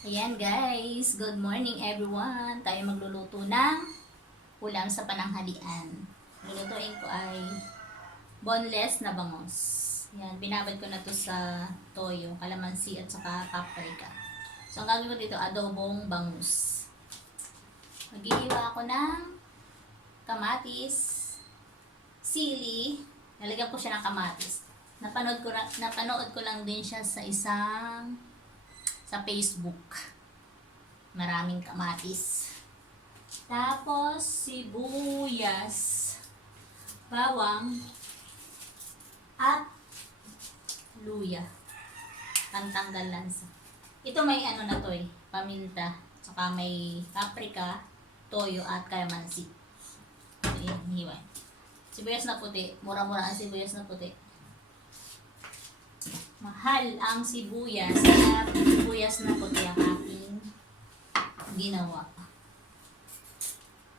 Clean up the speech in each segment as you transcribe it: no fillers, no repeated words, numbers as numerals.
Ayan guys, good morning everyone. Tayo magluluto ng ulam sa pananghalian. Lulutuin ko ay boneless na bangus. Ayan, binabad ko na to sa toyo, kalamansi at saka paprika. So ang gagawin ko dito, adobong bangus. Maghihiwa ako ng kamatis, sili, nalagyan ko siya ng kamatis. Napanood ko lang din siya sa Facebook. Maraming kamatis. Tapos, sibuyas, bawang, at luya. Pantanggal lansa. Ito may ano na to paminta. Saka may paprika, toyo, at kalamansi. Ayan, hiwa. Sibuyas na puti. Mura-mura ang sibuyas na puti. Mahal ang sibuyas at sibuyas na puti ang aking ginawa.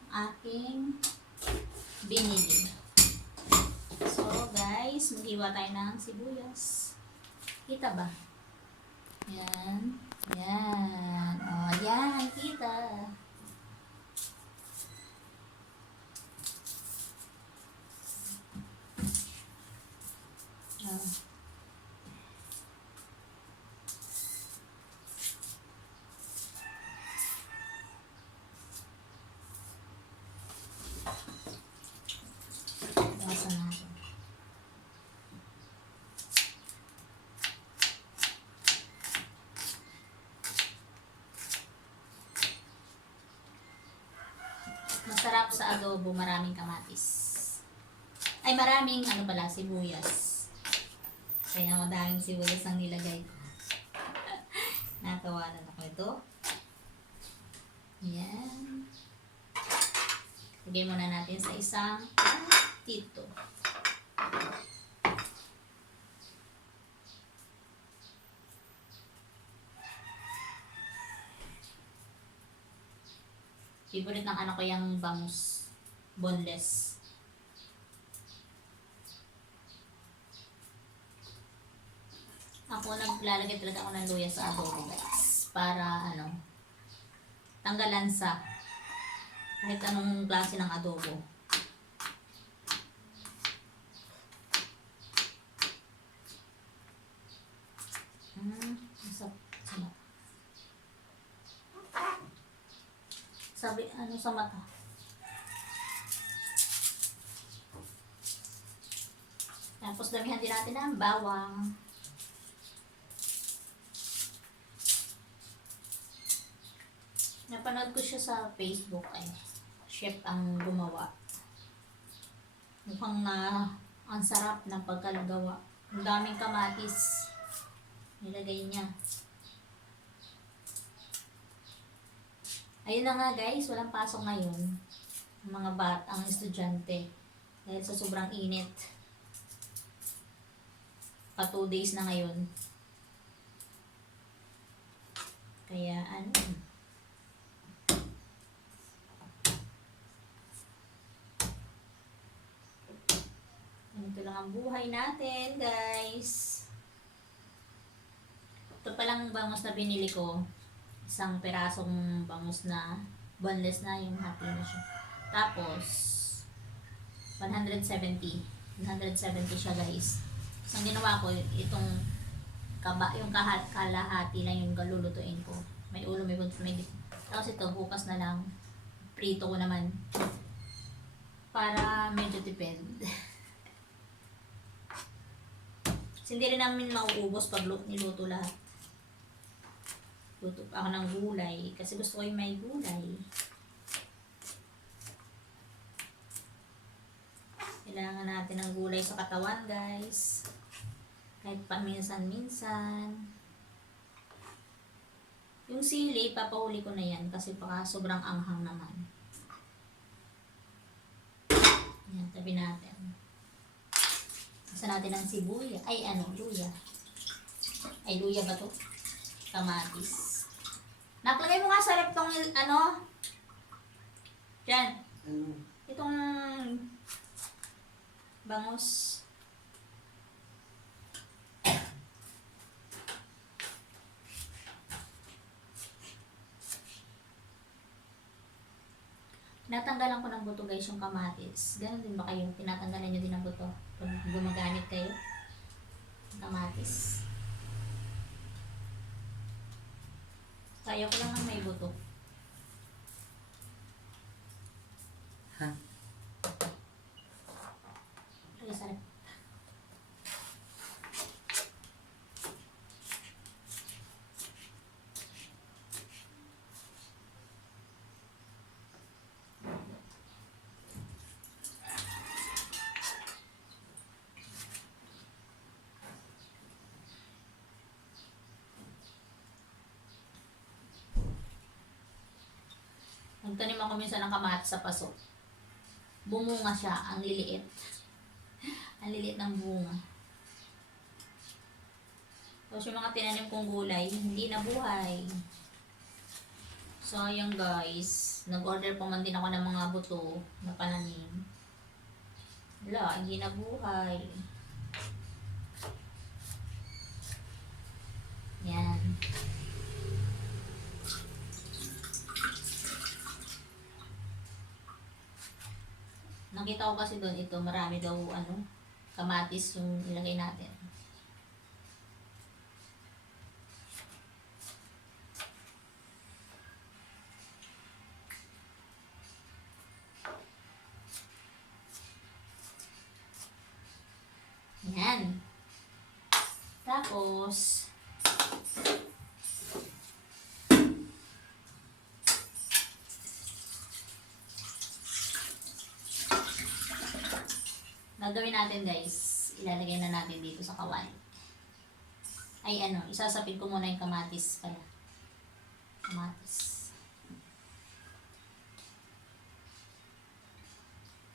Aking binili. So guys, maghiwa tayo ng sibuyas. Kita ba? Yan. Yan. O, yan. Kita. O. Bawasan natin. Masarap sa adobo, maraming kamatis. Ay, maraming ano pala, sibuyas. Kaya madaming sibuyas ang nilagay ko. Natawanan ako ito. Ayan. Lagay muna natin sa isang tito. Favorite ng anak ko yung bangus. Boneless. Ako naglalagay talaga ako ng luya sa adobo guys. Para tanggalan sa kahit anong klase ng adobo. Sabi, sa mata. Tapos damihan din natin ng bawang. Napanood ko siya sa Facebook. Ay, chef ang gumawa. Mukhang ang sarap ng pagkalagawa. Ang daming kamatis nilagay niya. Ayun na nga guys, walang pasok ngayon. Ang mga ang estudyante. Dahil sa sobrang init. Pa 2 days na ngayon. Kaya ito lang ang buhay natin guys. Ito palang bangus na binili ko. Isang perasong bangus na boneless na, yung happy na siya. Tapos 170 siya guys. So, ang ginawa ko, itong yung kalahati lang yung galulutuin ko. May ulo, may buntot, may gitna. Tapos ito, bukas na lang, prito ko naman. Para medyo tipid. Hindi rin namin mauubos pag niluto lahat. Luto pa ako ng gulay kasi gusto ko yung may gulay. Kailangan natin ng gulay sa katawan guys. Kahit paminsan-minsan. Yung sili, papahuli ko na yan kasi baka sobrang anghang naman. Yan, tabi natin. Isa natin ang sibuya. Ay, luya. Ay, luya ba to? Kamatis. Naklagay mo nga sa rep tong Diyan. Itong bangus. Natanggalan ko ng buto guys yung kamatis. Ganon din ba kayo? Tinatanggalan nyo din ng buto pag gumagamit kayo ng kamatis. Kaya ko lang ng may buto. Ha? Ay, sarap. Nagtanim ako minsan ng kamatis sa paso. Bumunga siya, ang liliit. Ang liliit ng bunga. Tapos yung mga tinanim kong gulay, hindi nabuhay. So, ayan guys. Nag-order pa man din ako ng mga buto na pananim. Wala, hindi nabuhay. Yan. Nakita ko kasi doon ito, marami daw kamatis yung ilagay natin. Yan. Tapos, gagawin natin guys, ilalagay na natin dito sa kawali. Ay isasapid ko muna yung kamatis pala. Kamatis.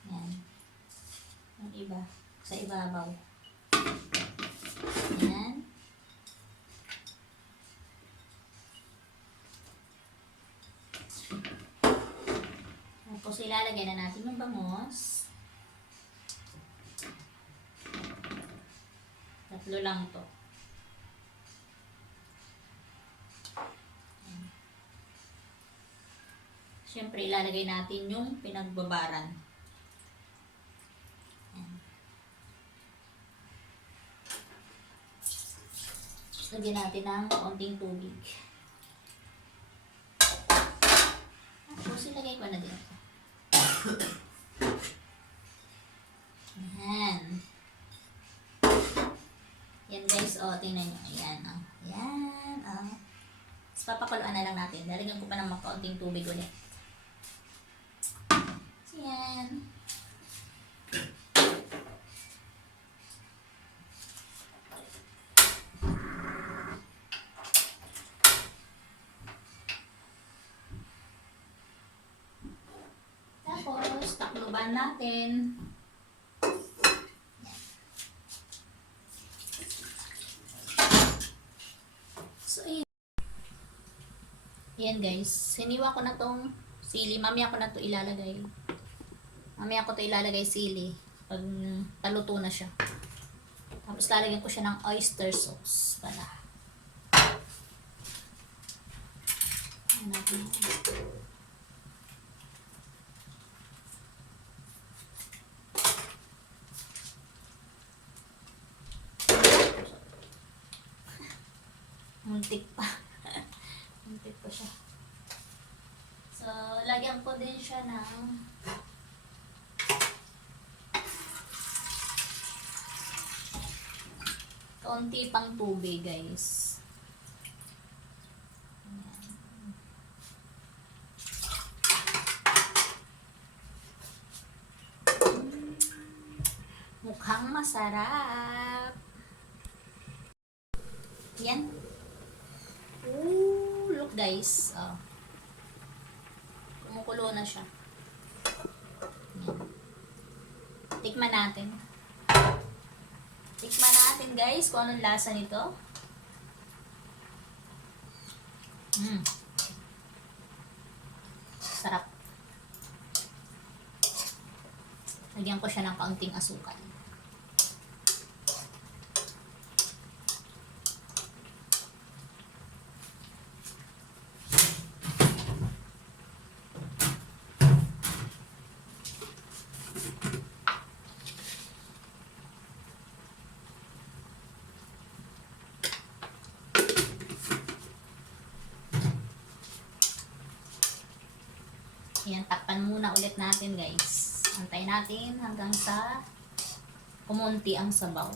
Yan. Yung iba, sa ibabaw. Yan. Tapos ilalagay na natin yung bangos. Tatlo lang to. Siyempre, ilalagay natin yung pinagbabaran. Lagyan natin ng kaunting tubig. Tapos, ilagay ko na din ito. Ayan. Yan guys, tingnan nyo. Ayan, Ayan, Tapos papakuluan na lang natin. Lalagyan ko pa ng makaunting tubig ulit. So, yan. Tapos, takluban natin. Ayan guys, hiniwa ko na tong sili. Mamaya ko na to ilalagay. Mamaya ko to ilalagay sili. Pag taluto na siya. Tapos lalagyan ko siya ng oyster sauce. Pala. Ayan natin. Muntik pa. Muntik pa siya. So, lagyan ko din siya ng kaunti pang tubig, guys. Ayan. Mukhang masarap. Yan. Ooh, look guys. Kumukulo na siya. Yan. Tikman natin. Tikman natin guys kung anong lasa nito. Sarap. Lagyan ko siya ng kaunting asukal. Yan, takpan muna ulit natin guys. Antay natin hanggang sa kumunti ang sabaw.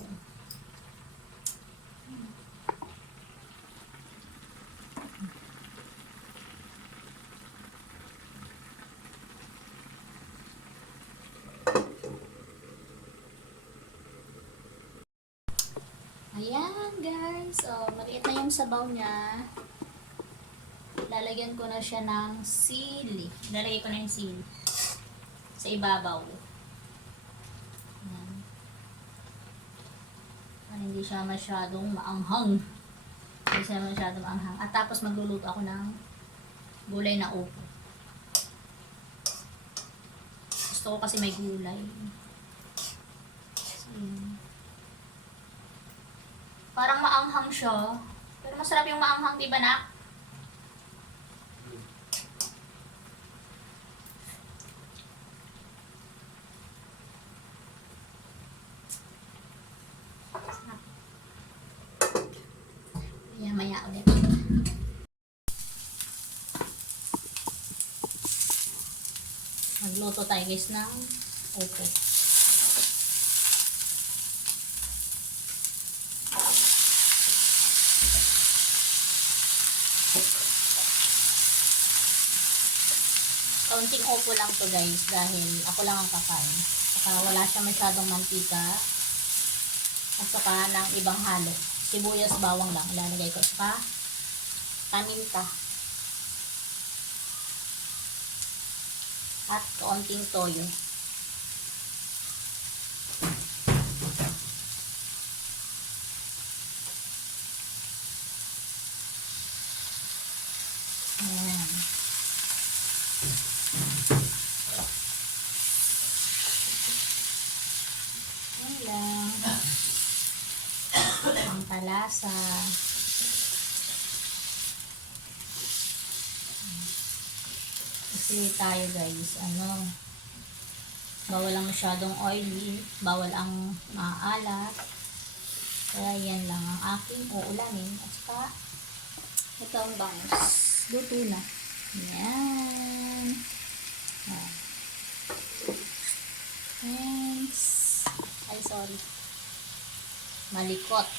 Ayan guys, maliit na yung sabaw niya. Lalagyan ko na siya ng sili. Lalagay ko na yung sili sa ibabaw. Ayan. Para hindi siya masyadong maanghang. Hindi siya masyadong maanghang. At tapos magluluto ako ng gulay na upo. Gusto ko kasi may gulay. So, ayan. Parang maanghang siya. Pero masarap yung maanghang, diba na? Ayan, maya ulit. Magluto tayo guys ng upo. Kaunting upo lang to guys dahil ako lang ang kakain. Saka wala siya masyadong mantika. At saka ng ibang halo. Sibuyas, bawang lang ilalagay ko. Saka paminta. At kaunting toyo. Ayan. Ayan lang. Ang palasa. Kasi tayo guys, bawal ang masyadong oily, bawal ang maalat. Kaya yan lang ang aking uulamin. At saka, ito ang bangus. Luto na. Yan. Thanks. Ay, sorry. Malikot.